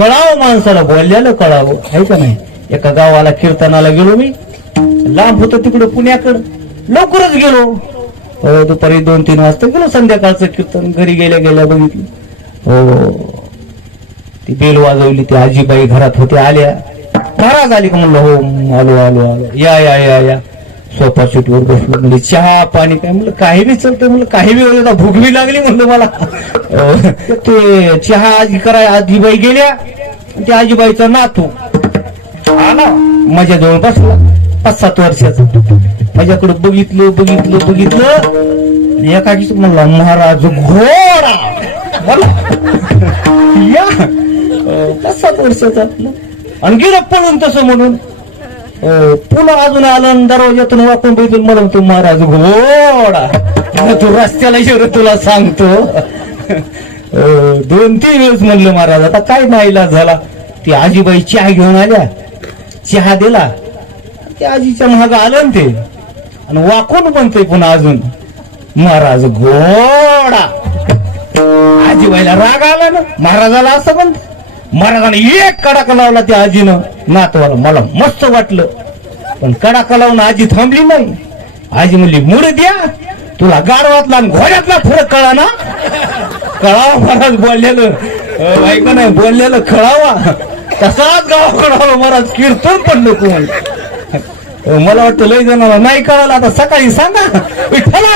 कळावं माणसाला, बोलल्याला कळावं, आहे का नाही. एका गावाला कीर्तनाला गेलो मी, लांब होतं तिकडे पुण्याकडं, लवकरच गेलो, दुपारी 2-3 वाजता गेलो. संध्याकाळचं कीर्तन घरी गेल्या गेल्या बघितलं, हो ती बेल वाजवली, ती आजीबाई घरात होते, आल्या. महाराज आली का म्हणलं, हो आलो आलो आलो, या या या या. सोफा सीटवर बसलो, म्हणजे चहा पाणी काय म्हणलं, काही बी चालतं म्हणलं, काही बी होतं, भूक बी लागली म्हणलं मला. ते चहा आजी कराय आजीबाई गेल्या, त्या आजीबाईचा नातू आला माझ्याजवळ बसला, 5-7 वर्षाचा. माझ्याकडे बघितलं बघितलं बघितलं, एकाकीच म्हणला, महाराज घोडा बोला या. 5-7 वर्षाचा आणि गेलं पळून तसं म्हणून. पुन्हा अजून आलं, दरवाज्यातून वाकून बघितलं, मला म्हणतो, महाराज घोडा. तू रस्त्याला शिवर तुला सांगतो. 2-3 वेळेस म्हणलं महाराज, आता काय नाईलाज झाला. ती आजीबाई चहा घेऊन आल्या, चहा दिला, त्या आजीच्या महाग आलं ना ते, आणि वाकून म्हणतोय पुन्हा अजून, महाराज घोडा. आजीबाईला राग आला ना, महाराजाला असं म्हणत. महाराजाने एक कडाका लावला त्या आजीनं नातवाला, मला मस्त वाटलं. पण कडाका लावून आजी थांबली नाही. आजी म्हणली, मुड द्या, तुला गाढवातला आणि घोड्यातला फरक कळा ना. कळावा महाराज बोललेलं, ऐका नाही बोललेलं कळावा. तसाच गावाकडं महाराज कीर्तन पडलं कोण. मला वाटतं लय जणांना नाही कळालं, आता सकाळी सांगा विठ्ठला.